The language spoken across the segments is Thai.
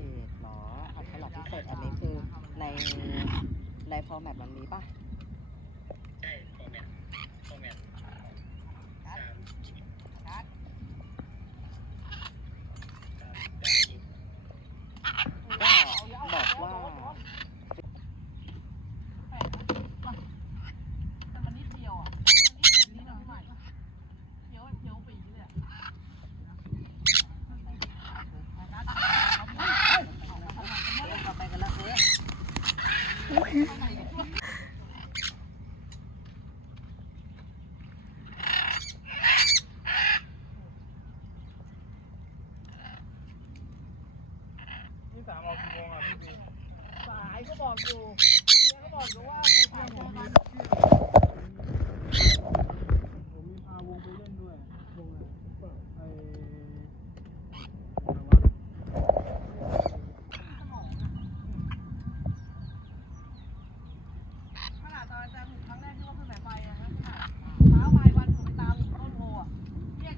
ษเหรออัดสลับพิเศษอันนี้คือในฟอร์แมตมันมีป่ะใช่ฟอร์แมตก็บอกว่าแต่มันนิดเดียวอ่ะมันนิดหน่อยเคี้ยวปีเลยอ่ะไปกันแล้วที่3ออกกี่โมงอ่ะพี่ปี สายก็บอกอยู่เนี่ยก็บอกอยู่ว่าไปถ่ายกัน ผมมีพาวงไปเล่นด้วยวงอะไรขนาดตอนอาจารย์ถูกครั้งแรกที่ว่าเพิ่งไปอะนะขนาดเช้าไปวันผมไปตามอีกต้นโพอ่ะเรียก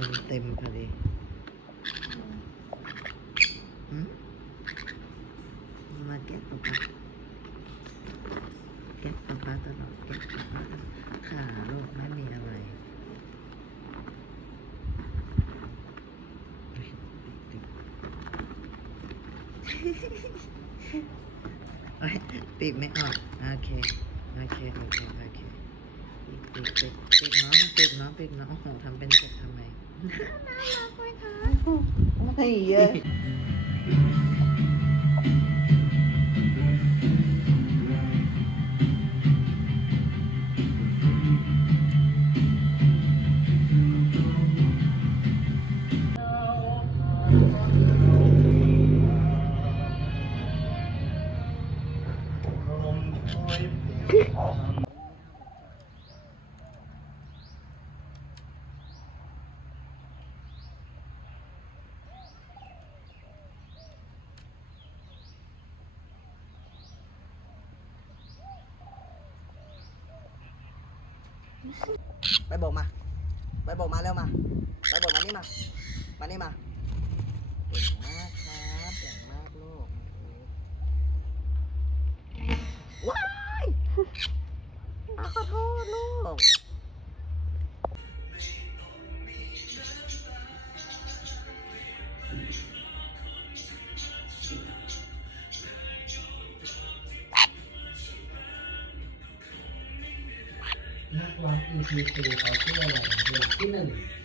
มันเต็มพอดีมาเก็บป๊าเก็บป๊าตลอดเก็บป๊าขาลูกไม่มีอะไรปีกไม่ออกโอเคปีกน้องโอ้โหทำเป็นเจ็บทำไมน่ารักไหมคะไม่เยอะไปโบกมาเร็วมาไปโบกมานี่มาเก่งมากครับเก่งมากลูกว้ายขอโทษลูกนักร้อง EPC เขาชื่ออะไรเพลงที่1